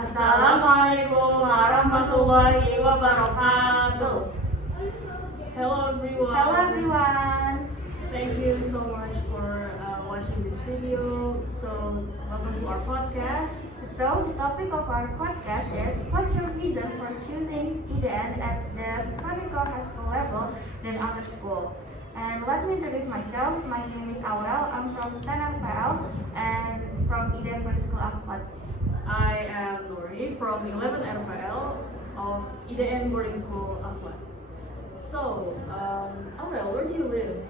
Assalamualaikum warahmatullahi wabarakatuh. Hello everyone. Hello everyone. Thank you so much for watching this video. So welcome to our podcast. So the topic of our podcast is what's your reason for choosing IDN at the Noriza high school level than other school? And let me introduce myself. My name is Aurell. I'm from 10 FPL and from IDN Boarding School Akpat. I am Nori from 11 RPL of IDN Boarding School Akpat. So, Aurel, where do you live?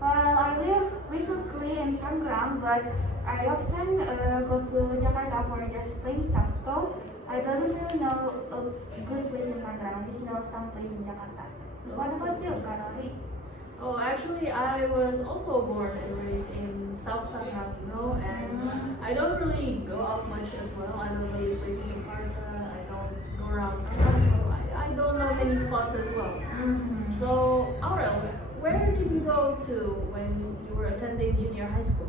Well, I live recently in Tangerang, but I often go to Jakarta for just plain stuff. So I don't really know a good place in Tangerang. I just know some place in Jakarta. What about you, Karori? Oh, actually, I was also born and raised in South Tangerang, and I don't really go out much as well. I don't really play to Jakarta. I don't go around Tangerang, so I don't know many spots as well. So, Aurel, where did you go to when you were attending junior high school?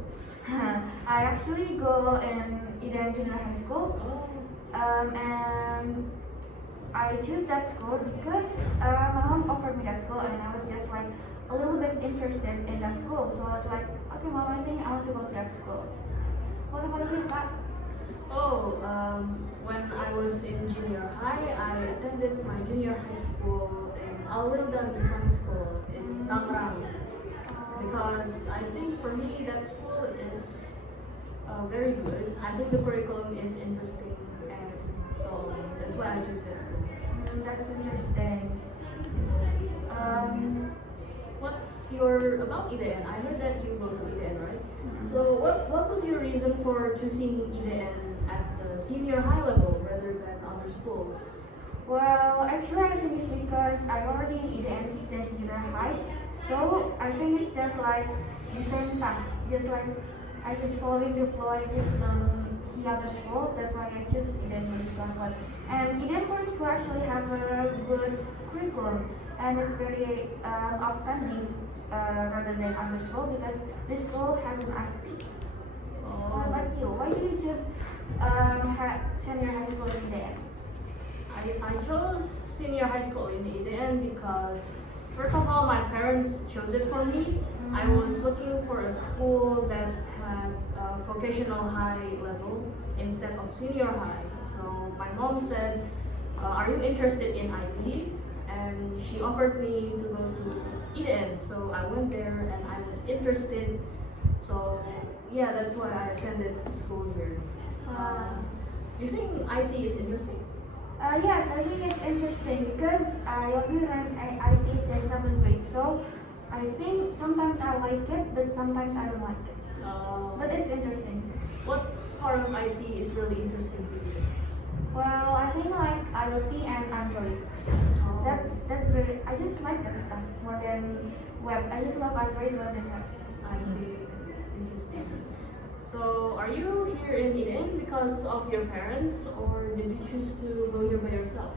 I actually go in IDN Junior High School, and I choose that school because my mom offered me that school, and I was just like a little bit interested in that school. So I was like, okay, mom, I think I want to go to that school. What about you, Kak? When I was in junior high, I attended my junior high school in Al-Wildan Islamic School in Tangerang. Because I think for me that school is very good. I think the curriculum is interesting, and so that's why I choose that school. That's interesting. What's your about IDN? I heard that you go to IDN, right? So what was your reason for choosing IDN at the senior high level rather than other schools? Well, actually, I think it's because I already in IDN since junior high, so I think it's just like the same stuff. Just like I just following the flow, I just see other school. That's why I choose IDN Boarding School. And IDN Boarding School actually have a good curriculum, and it's very outstanding rather than other school because this school has an IP. What about you? Why did you choose senior high school in IDN? I chose senior high school in IDN because first of all, my parents chose it for me. I was looking for a school that had a vocational high level instead of senior high. So my mom said, are you interested in IT? And she offered me to go to IDN. So I went there and I was interested. So yeah, that's why I attended school here. Do you think IT is interesting? Yes, I think it's interesting because I only learned IT since 7th grade. So I think sometimes I like it, but sometimes I don't like it. But it's interesting. What part of IT is really interesting to you? Well, I think like IoT and Android. That's very. I just like that stuff more than web. I just love Android more than web. I see. Interesting. So, are you here in IDN because of your parents, or did you choose to go here by yourself?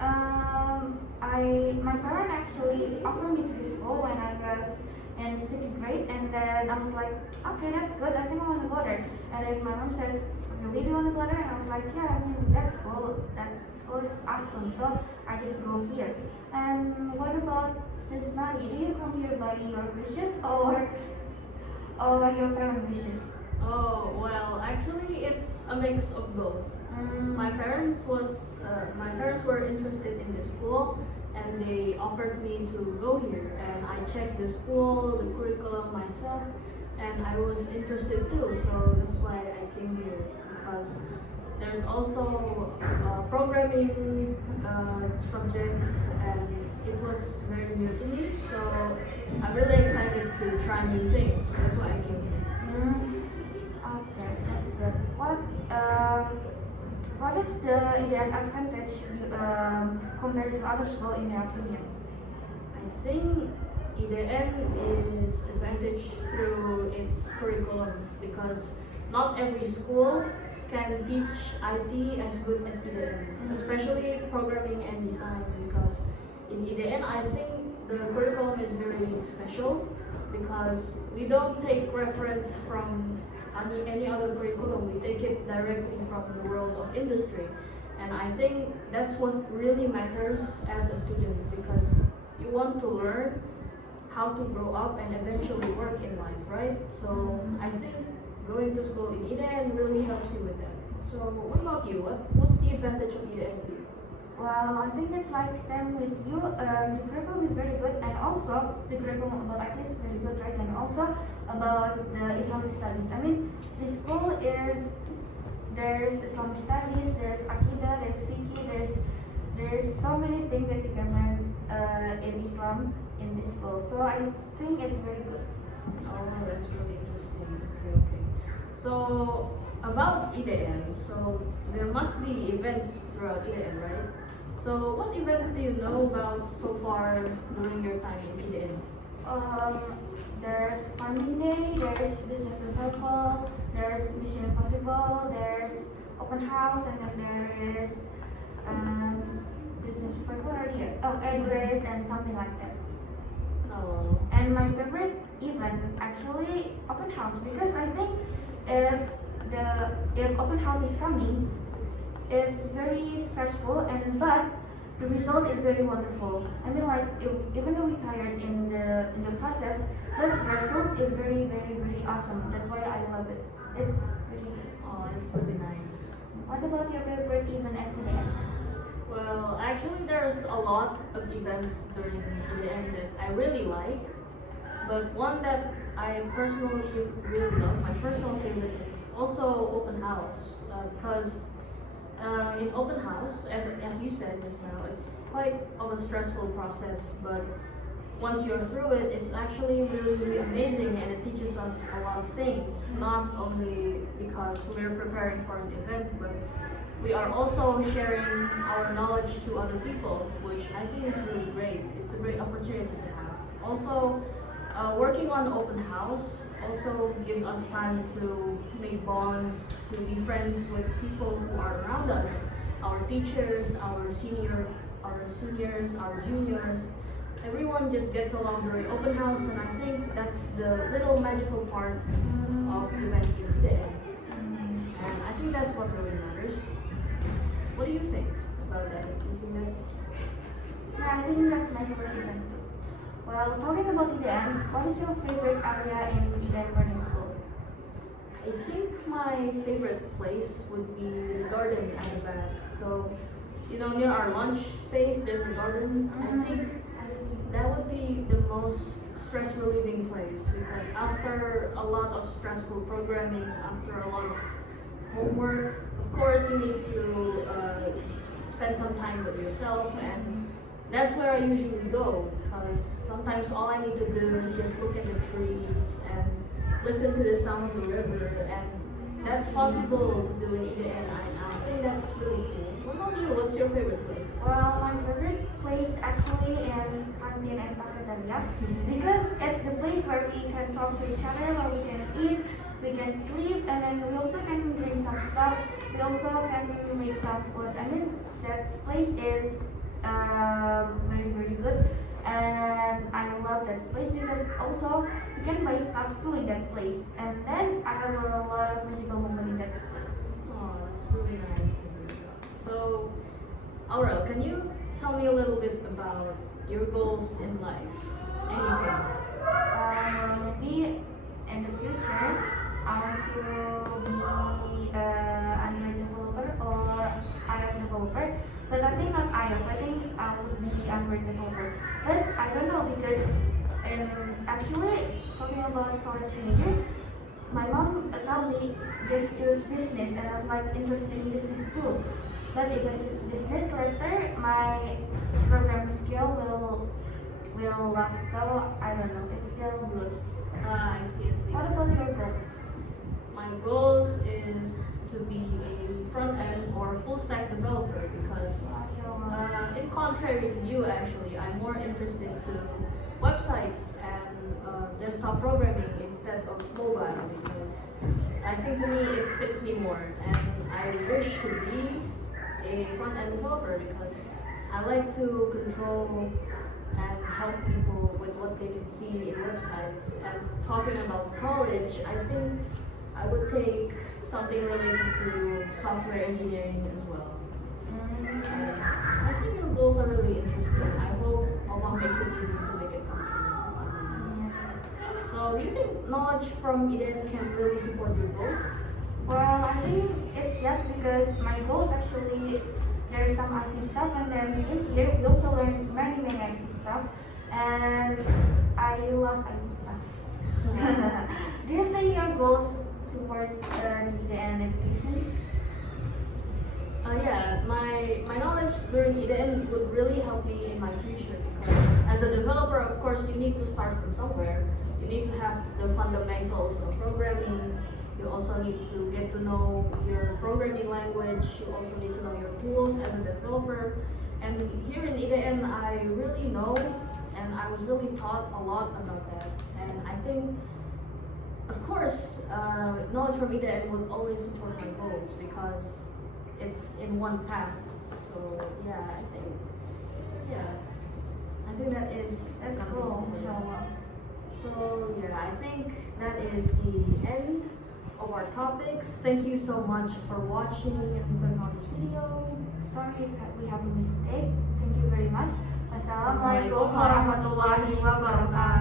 My parents actually offered me to the school when I was in 6th grade, and then I was like, okay, that's good. I think I want to go there. And then my mom said, really, do you want to go there? And I was like, yeah, I mean, that school is awesome. So I just go here. And what about Cincinnati? Do you come here by your wishes or your parents' wishes? Oh, well, actually, it's a mix of both. My parents were interested in the school, and they offered me to go here. And I checked the school, the curriculum myself, and I was interested too. So that's why I came here, because there's also programming subjects, and it was very new to me. So I'm really excited to try new things. That's why I came here. Okay, that's good. What is the IDN advantage compared to other school in your opinion? I think IDN is advantage through its curriculum because not every school can teach IT as good as IDN, especially programming and design, because in IDN I think the curriculum is very special because we don't take reference from any other curriculum. We take it directly from the world of industry. And I think that's what really matters as a student, because you want to learn how to grow up and eventually work in life, right? So I think going to school in IDN really helps you with that. So what about you? What's the advantage of IDN to you? Well, I think it's like same with you. The curriculum is very good, and also the curriculum about IT is very good, right? And also about the Islamic studies. I mean, the school is there's Islamic studies, there's Akidah, there's Fiqh, there's so many things that you can learn in Islam in this school. So I think it's very good. Oh, that's really interesting. Okay. So about IDN, so there must be events throughout IDN, right? So what events do you know about so far during your time in IDN? There's Farming Day, there's Business Revival, there's Mission Impossible, there's Open House, and then there is Business Faculty, Address, and something like that. Oh. And my favorite event actually Open House, because I think if Open House is coming, it's very stressful, but the result is very wonderful. I mean, like even though we tired in the process, but the result is very awesome. That's why I love it. It's really good. Oh, it's really nice. What about your favorite event at the end? Well, actually, there's a lot of events during the end that I really like, but one that I personally really love, my personal favorite, is also Open House, because in Open House, as you said just now, it's quite of a stressful process, but once you're through it, it's actually really amazing, and it teaches us a lot of things, not only because we're preparing for an event, but we are also sharing our knowledge to other people, which I think is really great. It's a great opportunity to have. Also, working on Open House also gives us time to make bonds, to be friends with people who are around us, our teachers, our seniors, our juniors. Everyone just gets along during Open House, and I think that's the little magical part of events in the end. And I think that's what really matters. What do you think about that? Do you think that's... Yeah, I think that's my favorite event too. Well, talking about IDN, what is your favorite area in IDN boarding school? I think my favorite place would be the garden at the back. So, near our lunch space, there's a garden. I think that would be the most stress relieving place, because after a lot of stressful programming, after a lot of homework, of course you need to spend some time with yourself, and that's where I usually go, because sometimes all I need to do is just look at the trees and listen to the sound of the river, and that's possible to do in IDN. I think that's really cool. What about you? What's your favorite place? Well, my favorite place actually in Canteen and Cafeteria, because it's the place where we can talk to each other, where we can eat, we can sleep, and then we also can drink some stuff. We also can make some food. I mean, that place is very good, and I love that place because also you can buy stuff too in that place, and then I have a lot of magical moments in that place. Oh, that's really nice to hear about. So, Aurel, can you tell me a little bit about your goals in life? Anything? Maybe in the future, I want to be Android developer or iOS developer. But I think not iOS. I think I would be Android developer. But I don't know, because actually talking about college major, my mom told me just choose business, and I was like interested in business too. But if I choose business later, my programming skill will last. So I don't know. It's still good. I see. What about your goals? My goals is to be a front-end or full-stack developer, because in contrary to you, actually, I'm more interested to websites and desktop programming instead of mobile, because I think to me it fits me more, and I wish to be a front-end developer because I like to control and help people with what they can see in websites. And talking about college, I think I would take something related to software engineering as well. And I think your goals are really interesting. I hope Allah makes it easy to make it come true. So, do you think knowledge from IDN can really support your goals? Well, I think it's yes because my goals actually there's some IT stuff and then in here we also learn many IT stuff and I love IT stuff. Do you think your goals support the education? Yeah, my knowledge during IDN would really help me in my future because as a developer, of course, you need to start from somewhere. You need to have the fundamentals of programming. You also need to get to know your programming language. You also need to know your tools as a developer. And here in IDN, I really know and I was really taught a lot about that. And I think, of course, knowledge from IDN would always support my goals because it's in one path. So yeah, I think that is That's gonna be cool. super. So yeah, I think that is the end of our topics. Thank you so much for watching and clicking on this video. Sorry if we have a mistake. Thank you very much. Wassalamualaikum Assalamualaikum warahmatullahi wabarakatuh.